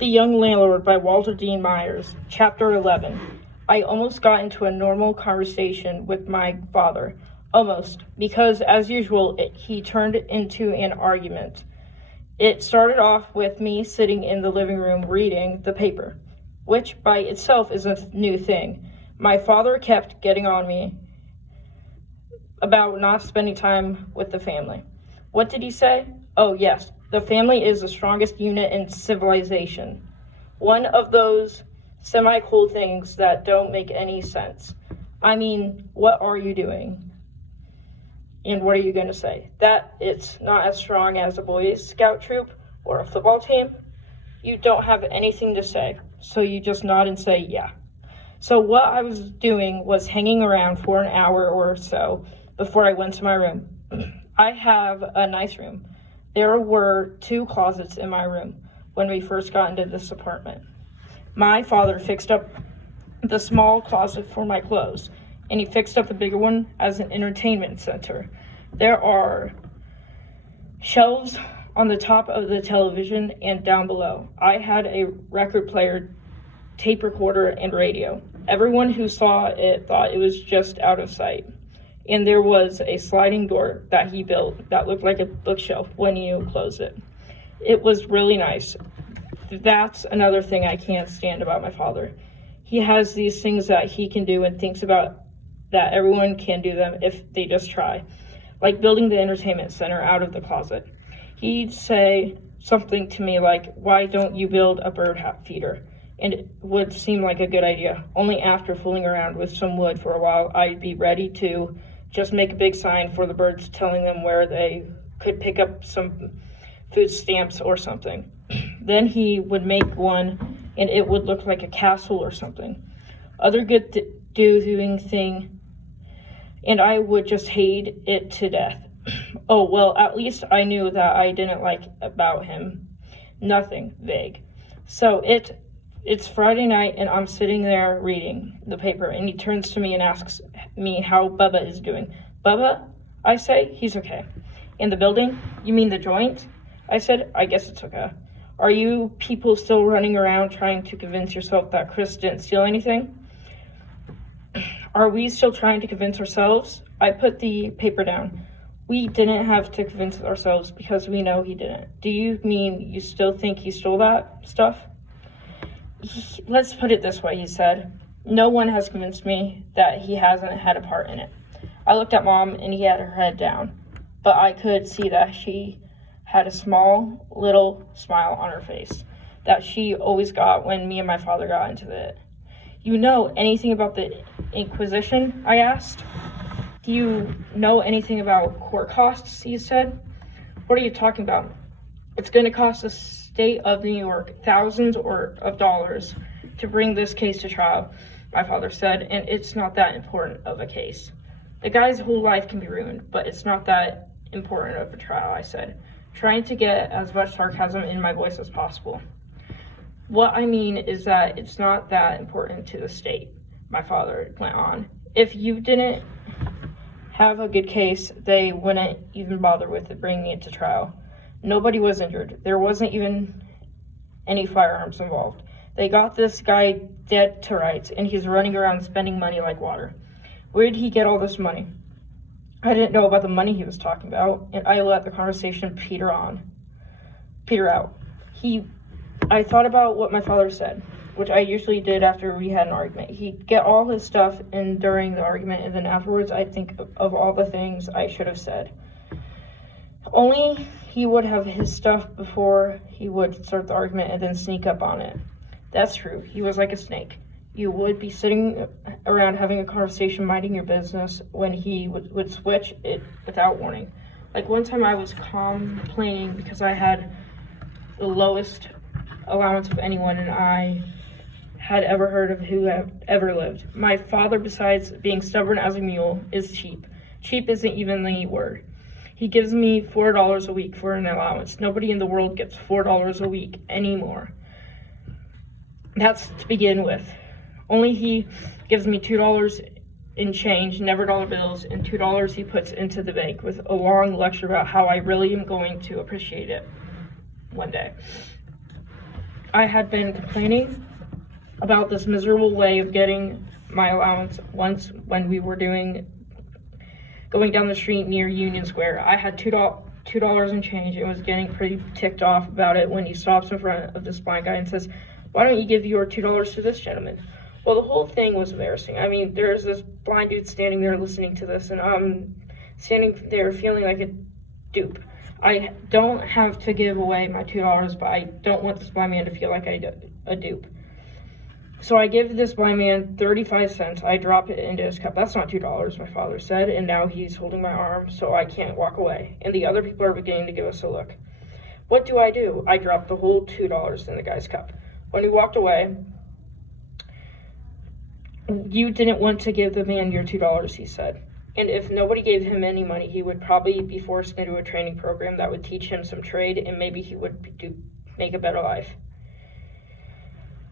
The Young Landlord by Walter Dean Myers, Chapter 11. I almost got into a normal conversation with my father. Almost, because as usual, he turned it into an argument. It started off with me sitting in the living room reading the paper, which by itself is a new thing. My father kept getting on me about not spending time with the family. What did he say? Oh, yes, the family is the strongest unit in civilization. One of those semi-cool things that don't make any sense. I mean, what are you doing? And what are you going to say? That it's not as strong as a Boy Scout troop or a football team? You don't have anything to say, so you just nod and say, yeah. So what I was doing was hanging around for an hour or so before I went to my room. I have a nice room. There were 2 closets in my room when we first got into this apartment. My father fixed up the small closet for my clothes, and he fixed up the bigger one as an entertainment center. There are shelves on the top of the television and down below. I had a record player, tape recorder, and radio. Everyone who saw it thought it was just out of sight. And there was a sliding door that he built that looked like a bookshelf when you close it. It was really nice. That's another thing I can't stand about my father. He has these things that he can do and thinks about that everyone can do them if they just try, like building the entertainment center out of the closet. He'd say something to me like, why don't you build a bird feeder? And it would seem like a good idea. Only after fooling around with some wood for a while, I'd be ready to just make a big sign for the birds, telling them where they could pick up some food stamps or something. Then he would make one and it would look like a castle or something. Other good doing thing, and I would just hate it to death. Oh, well, at least I knew that I didn't like about him. Nothing vague. So it's Friday night and I'm sitting there reading the paper and he turns to me and asks me how Bubba is doing. Bubba? I say, he's okay. In the building? You mean the joint? I said, I guess it's okay. Are you people still running around trying to convince yourself that Chris didn't steal anything? Are we still trying to convince ourselves? I put the paper down. We didn't have to convince ourselves because we know he didn't. Do you mean you still think he stole that stuff? Let's put it this way, he said. No one has convinced me that he hasn't had a part in it. I looked at Mom and he had her head down, but I could see that she had a small little smile on her face that she always got when me and my father got into it. You know anything about the Inquisition? I asked. Do you know anything about court costs? He said. What are you talking about? It's going to cost the state of New York thousands of dollars to bring this case to trial, my father said, and it's not that important of a case. The guy's whole life can be ruined, but it's not that important of a trial, I said, trying to get as much sarcasm in my voice as possible. What I mean is that it's not that important to the state, my father went on. If you didn't have a good case, they wouldn't even bother with it, bringing it to trial. Nobody was injured. There wasn't even any firearms involved. They got this guy dead to rights, and he's running around spending money like water. Where did he get all this money? I didn't know about the money he was talking about, and I let the conversation peter out. I thought about what my father said, which I usually did after we had an argument. He'd get all his stuff in during the argument, and then afterwards I'd think of all the things I should have said. Only he would have his stuff before he would start the argument and then sneak up on it. That's true. He was like a snake. You would be sitting around having a conversation, minding your business, when he would switch it without warning. Like one time I was complaining because I had the lowest allowance of anyone and I had ever heard of who had ever lived. My father, besides being stubborn as a mule, is cheap. Cheap isn't even the word. He gives me $4 a week for an allowance. Nobody in the world gets $4 a week anymore. That's to begin with. Only he gives me $2 in change, never dollar bills, and $2 he puts into the bank with a long lecture about how I really am going to appreciate it one day. I had been complaining about this miserable way of getting my allowance once when we were going down the street near Union Square. I had $2 and change and was getting pretty ticked off about it when he stops in front of this blind guy and says, "Why don't you give your $2 to this gentleman?" Well, the whole thing was embarrassing. I mean, there's this blind dude standing there listening to this, and I'm standing there feeling like a dupe. I don't have to give away my $2, but I don't want this blind man to feel like a dupe. So I give this blind man 35 cents. I drop it into his cup. That's not $2, my father said, and now he's holding my arm so I can't walk away. And the other people are beginning to give us a look. What do? I drop the whole $2 in the guy's cup. When he walked away, "You didn't want to give the man your $2, he said. And if nobody gave him any money, he would probably be forced into a training program that would teach him some trade, and maybe he would make a better life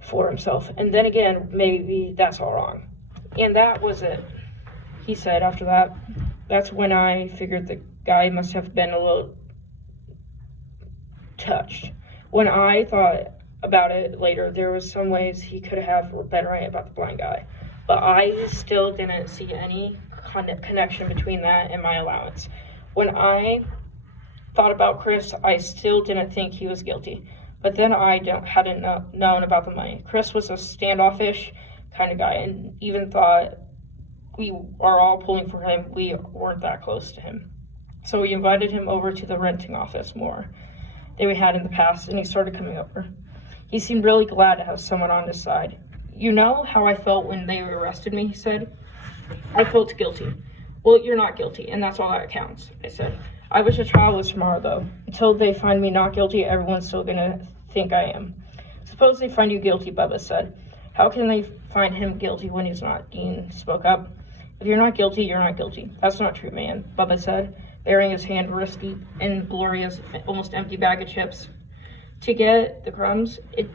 for himself. And then again, maybe that's all wrong." And that was it, he said after that. That's when I figured the guy must have been a little touched. When I thought about it later, there was some ways he could have been right about the blind guy. But I still didn't see any connection between that and my allowance. When I thought about Chris, I still didn't think he was guilty. But then I hadn't known about the money. Chris was a standoffish kind of guy, and even thought we are all pulling for him, we weren't that close to him. So we invited him over to the renting office more than we had in the past, and he started coming over. He seemed really glad to have someone on his side. "You know how I felt when they arrested me," he said. "I felt guilty." "Well, you're not guilty, and that's all that counts," I said. "I wish a trial was tomorrow, though. Until they find me not guilty, everyone's still gonna think I am." "Suppose they find you guilty," Bubba said. "How can they find him guilty when he's not?" Dean spoke up. "If you're not guilty, you're not guilty." "That's not true, man," Bubba said, burying his hand wrist deep in Gloria's almost empty bag of chips. "To get the crumbs, it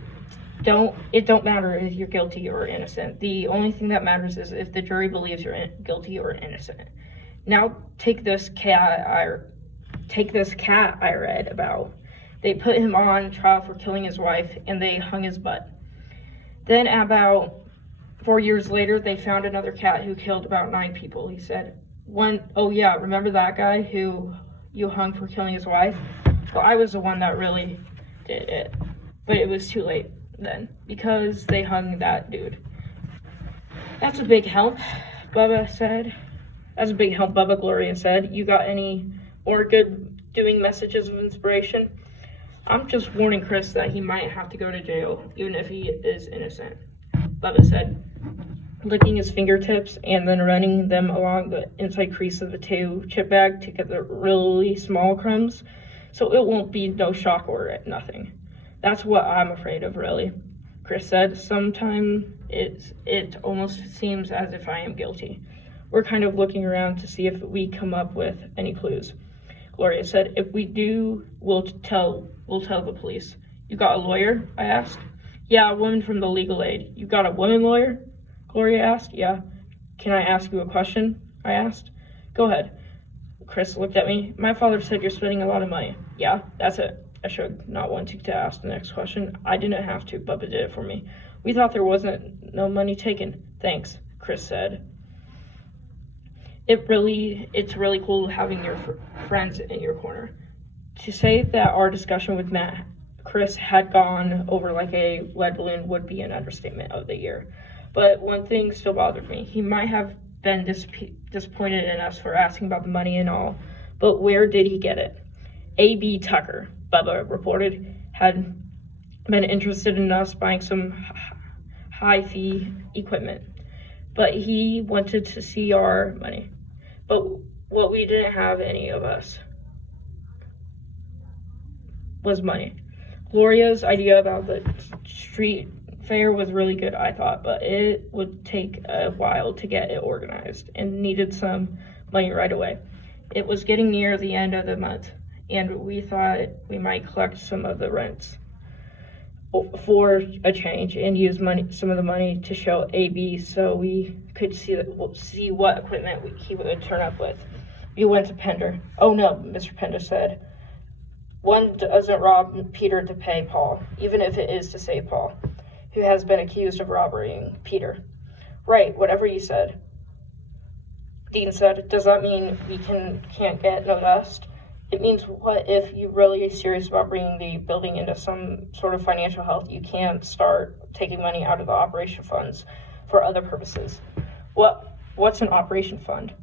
don't matter if you're guilty or innocent. The only thing that matters is if the jury believes you're guilty or innocent. Now take this cat I read about. They put him on trial for killing his wife, and they hung his butt. Then about 4 years later, they found another cat who killed about 9 people," he said. "Oh yeah, remember that guy who you hung for killing his wife? Well, I was the one that really did it. But it was too late then, because they hung that dude." "That's a big help," Bubba said. "That's a big help, Bubba," Gloria said. "You got any more good doing messages of inspiration?" "I'm just warning Chris that he might have to go to jail, even if he is innocent," Bubba said, licking his fingertips and then running them along the inside crease of the 2 chip bag to get the really small crumbs, so it won't be no shock or nothing. "That's what I'm afraid of, really," Chris said. "Sometimes it almost seems as if I am guilty. We're kind of looking around to see if we come up with any clues," Gloria said. "If we do, we'll tell the police." "You got a lawyer?" I asked. "Yeah, a woman from the legal aid." "You got a woman lawyer?" Gloria asked. "Yeah." "Can I ask you a question?" I asked. "Go ahead." Chris looked at me. "My father said you're spending a lot of money." "Yeah, that's it." I shrugged, not wanting to ask the next question. "I didn't have to. Bubba did it for me. We thought there wasn't no money taken." "Thanks," Chris said. It's really cool having your friends in your corner." To say that our discussion with Chris had gone over like a lead balloon would be an understatement of the year. But one thing still bothered me. He might have been disappointed in us for asking about the money and all, but where did he get it? A.B. Tucker, Bubba reported, had been interested in us buying some high-fee equipment, but he wanted to see our money. But what we didn't have, any of us, was money. Gloria's idea about the street fair was really good, I thought, but it would take a while to get it organized and needed some money right away. It was getting near the end of the month, and we thought we might collect some of the rents for a change and use some of the money to show AB so we could see what equipment he would turn up with. We went to Pender. "Oh no," Mr. Pender said. One doesn't rob Peter to pay Paul, even if it is to save Paul, who has been accused of robbing Peter. Right, whatever you said. Dean said, does that mean we can't get no dust? It means what if you're really serious about bringing the building into some sort of financial health, you can't start taking money out of the operation funds for other purposes. What's an operation fund?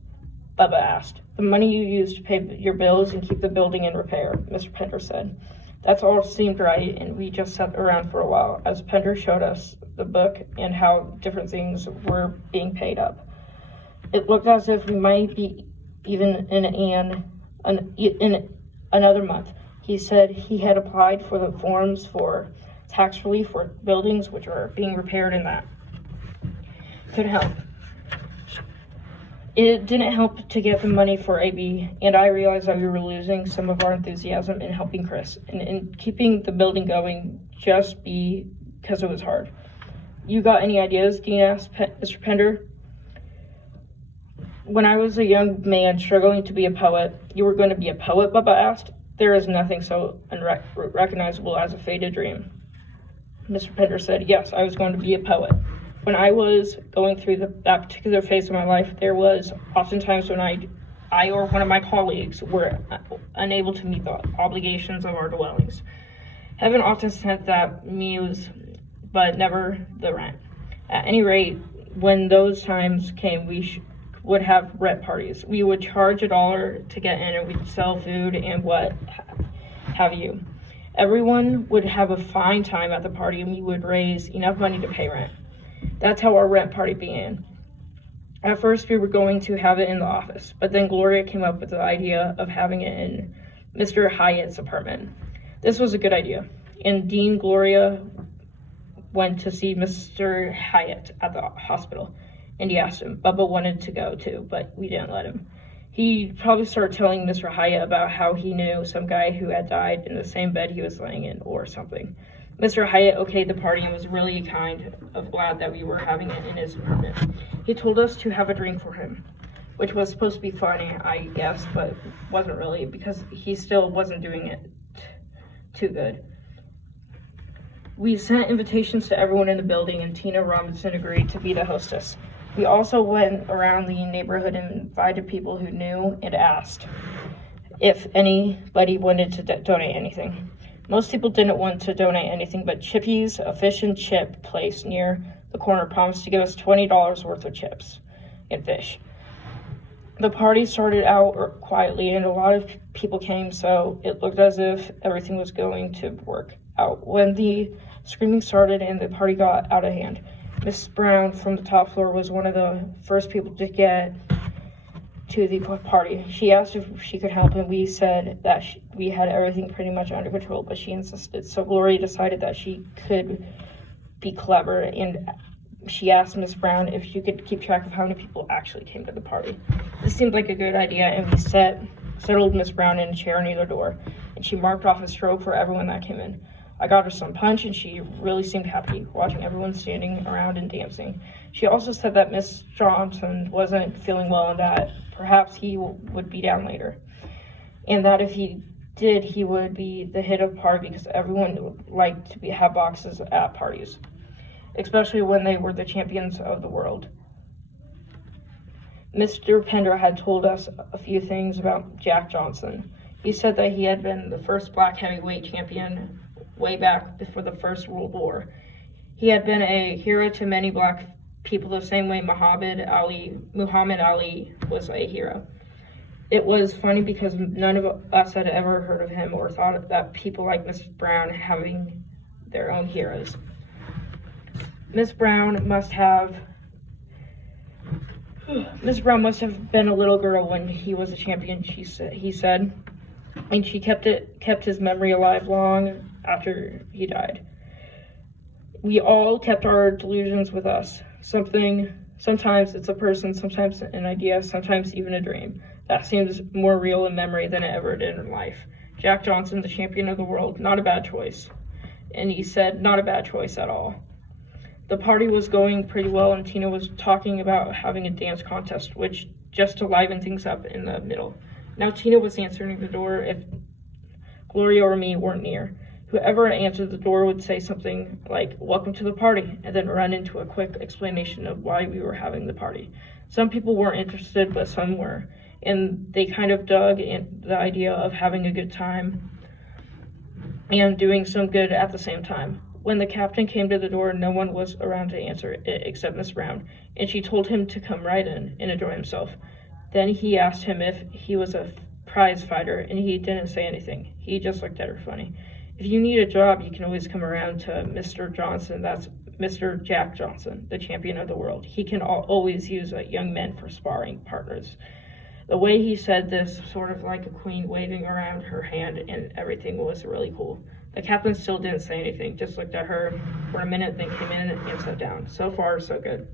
Bubba asked. The money you use to pay your bills and keep the building in repair, Mr. Pender said. That's all seemed right, and we just sat around for a while as Pender showed us the book and how different things were being paid up. It looked as if we might be even in another month. He said he had applied for the forms for tax relief for buildings which are being repaired, and that could help. It didn't help to get the money for AB, and I realized that we were losing some of our enthusiasm in helping Chris and in keeping the building going just because it was hard. You got any ideas? Dean asked Mr. Pender. When I was a young man struggling to be a poet, you were going to be a poet, Bubba asked. There is nothing so unrecognizable as a faded dream. Mr. Pender said, yes, I was going to be a poet. When I was going through that particular phase of my life, there was oftentimes when I or one of my colleagues were unable to meet the obligations of our dwellings. Heaven often sent that meals, but never the rent. At any rate, when those times came, we would have rent parties. We would charge $1 to get in, and we'd sell food and what have you. Everyone would have a fine time at the party, and we would raise enough money to pay rent. That's how our rent party began. At first, we were going to have it in the office, but then Gloria came up with the idea of having it in Mr. Hyatt's apartment. This was a good idea, and Dean Gloria went to see Mr. Hyatt at the hospital, and he asked him. Bubba wanted to go too, but we didn't let him. He probably started telling Mr. Hyatt about how he knew some guy who had died in the same bed he was laying in or something. Mr. Hyatt okayed the party and was really kind of glad that we were having it in his apartment. He told us to have a drink for him, which was supposed to be funny, I guess, but wasn't really because he still wasn't doing it too good. We sent invitations to everyone in the building, and Tina Robinson agreed to be the hostess. We also went around the neighborhood and invited people who knew and asked if anybody wanted to donate anything. Most people didn't want to donate anything, but Chippy's, a fish and chip place near the corner, promised to give us $20 worth of chips and fish. The party started out quietly, and a lot of people came, so it looked as if everything was going to work out. When the screaming started and the party got out of hand, Miss Brown from the top floor was one of the first people to get to the party. She asked if she could help, and we said that we had everything pretty much under control, but she insisted. So Gloria decided that she could be clever, and she asked Miss Brown if she could keep track of how many people actually came to the party. This seemed like a good idea, and we settled Miss Brown in a chair near the door, and she marked off a stroke for everyone that came in. I got her some punch, and she really seemed happy, watching everyone standing around and dancing. She also said that Miss Johnson wasn't feeling well and that perhaps he would be down later, and that if he did, he would be the hit of the party because everyone liked to have boxes at parties, especially when they were the champions of the world. Mr. Pender had told us a few things about Jack Johnson. He said that he had been the first black heavyweight champion way back before the First World War. He had been a hero to many black people the same way Muhammad Ali was a hero. It was funny because none of us had ever heard of him or thought that people like Miss Brown having their own heroes. Miss Brown must have been a little girl when he was a champion, he said, and she kept his memory alive long after he died. We all kept our delusions with us. Sometimes it's a person, sometimes an idea, sometimes even a dream. That seems more real in memory than it ever did in life. Jack Johnson, the champion of the world, not a bad choice. And he said, not a bad choice at all. The party was going pretty well, and Tina was talking about having a dance contest, which just to liven things up in the middle. Now Tina was answering the door Gloria or me weren't near. Whoever answered the door would say something like, "Welcome to the party," and then run into a quick explanation of why we were having the party. Some people weren't interested, but some were, and they kind of dug in the idea of having a good time and doing some good at the same time. When the captain came to the door, no one was around to answer it except Miss Brown, and she told him to come right in and enjoy himself. Then he asked him if he was a prize fighter, and he didn't say anything. He just looked at her funny. "If you need a job, you can always come around to Mr. Johnson. That's Mr. Jack Johnson, the champion of the world. He can always use young men for sparring partners." The way he said this, sort of like a queen waving around her hand, and everything was really cool. The captain still didn't say anything, just looked at her for a minute, then came in and sat down. So far, so good.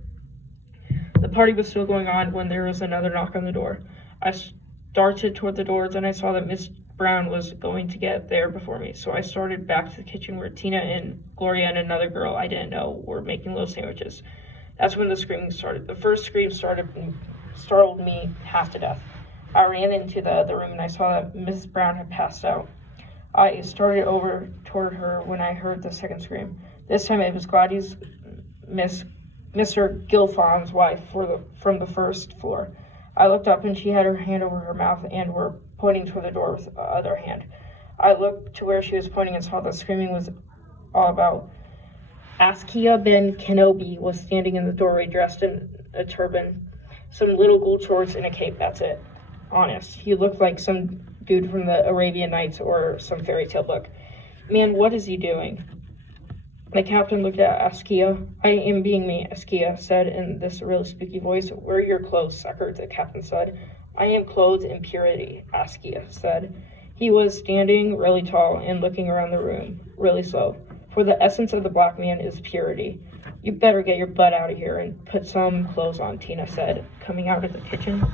The party was still going on when there was another knock on the door. I started toward the door, then I saw that Miss Brown was going to get there before me, so I started back to the kitchen where Tina and Gloria and another girl I didn't know were making little sandwiches. That's when the screaming started. The first scream startled me half to death. I ran into the other room and I saw that Miss Brown had passed out. I started over toward her when I heard the second scream. This time it was Gladys, Mr. Gilfon's wife from the first floor. I looked up and she had her hand over her mouth and were pointing toward the door with the other hand. I looked to where she was pointing and saw the screaming was all about. Askia Ben Kenobi was standing in the doorway dressed in a turban, some little gold shorts, and a cape, that's it. Honest, he looked like some dude from the Arabian Nights or some fairy tale book. "Man, what is he doing?" The captain looked at Askia. "I am being me," Askia said in this really spooky voice. "Where are your clothes, sucker?" the captain said. "I am clothed in purity," Askia said. He was standing really tall and looking around the room, really slow. "For the essence of the black man is purity. You better get your butt out of here and put some clothes on," Tina said, coming out of the kitchen.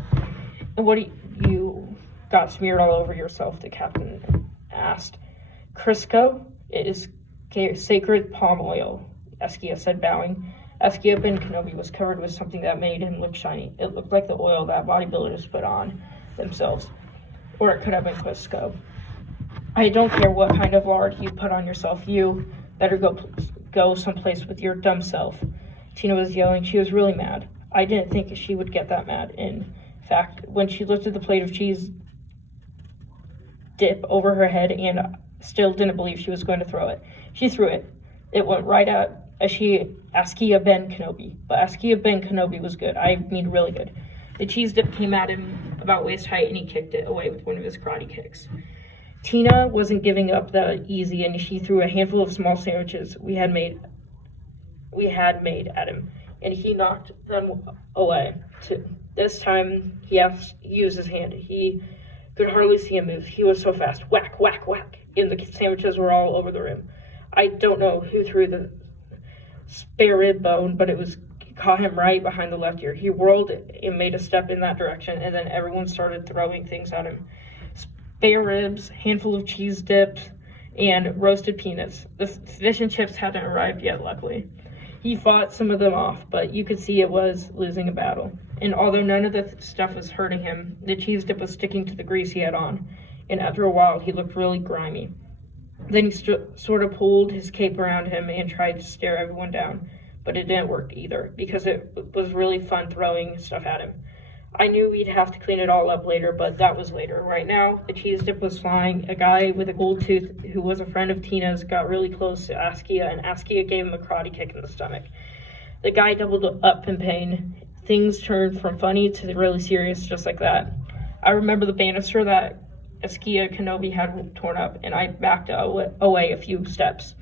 "And what do you got smeared all over yourself?" the captain asked. "Crisco, it is sacred palm oil," Askia said, bowing. Askia Ben Kenobi was covered with something that made him look shiny. It looked like the oil that bodybuilders put on themselves, or it could have been Crisco. "I don't care what kind of lard you put on yourself. You better go someplace with your dumb self." Tina was yelling. She was really mad. I didn't think she would get that mad. In fact, when she lifted the plate of cheese dip over her head and still didn't believe she was going to throw it, she threw it. It went right at Askia Ben Kenobi. But Askia Ben Kenobi was good. I mean, really good. The cheese dip came at him about waist height, and he kicked it away with one of his karate kicks. Tina wasn't giving up that easy, and she threw a handful of small sandwiches we had made at him, and he knocked them away too. This time he used his hand. He could hardly see him move. He was so fast. Whack, whack, whack, and the sandwiches were all over the room. I don't know who threw the spare rib bone, but it caught him right behind the left ear. He whirled and made a step in that direction, and then everyone started throwing things at him. Spare ribs, handful of cheese dips, and roasted peanuts. The fish and chips hadn't arrived yet, luckily. He fought some of them off, but you could see it was losing a battle. And although none of the stuff was hurting him, the cheese dip was sticking to the grease he had on, and after a while he looked really grimy. Then he sort of pulled his cape around him and tried to stare everyone down, but it didn't work either, because it was really fun throwing stuff at him. I knew we'd have to clean it all up later, but that was later. Right now, the cheese dip was flying. A guy with a gold tooth who was a friend of Tina's got really close to Askia, and Askia gave him a karate kick in the stomach. The guy doubled up in pain. Things turned from funny to really serious just like that. I remember the banister that Askia Kenobi had torn up, and I backed away a few steps.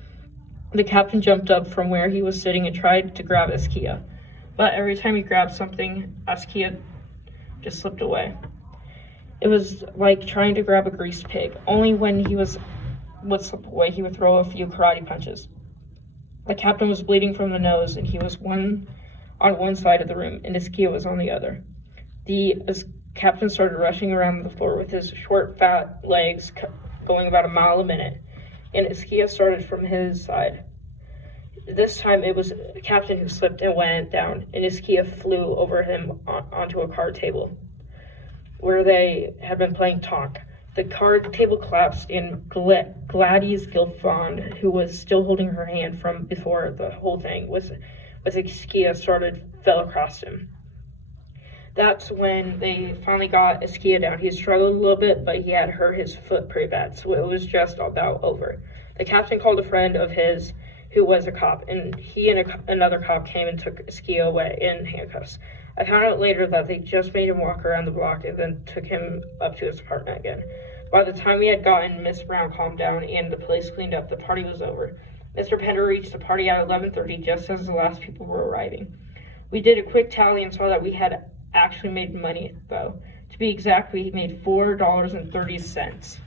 The captain jumped up from where he was sitting and tried to grab Askia, but every time he grabbed something, Askia just slipped away. It was like trying to grab a greased pig. Only when he would slip away, he would throw a few karate punches. The captain was bleeding from the nose, and he was on one side of the room, and Askia was on the other. The captain started rushing around the floor with his short, fat legs going about a mile a minute, and Askia started from his side. This time it was the captain who slipped and went down, and Askia flew over him onto a card table where they had been playing talk. The card table collapsed, and Gladys Gilfond, who was still holding her hand from before the whole thing with Askia started, fell across him. That's when they finally got Askia down. He struggled a little bit, but he had hurt his foot pretty bad, so it was just about over. The captain called a friend of his who was a cop, and he and another cop came and took Askia away in handcuffs. I found out later that they just made him walk around the block and then took him up to his apartment again. By the time we had gotten Miss Brown calmed down and the place cleaned up, the party was over. Mr. Pender reached the party at 11:30, just as the last people were arriving. We did a quick tally and saw that we had actually made money, though. To be exact, we made $4.30.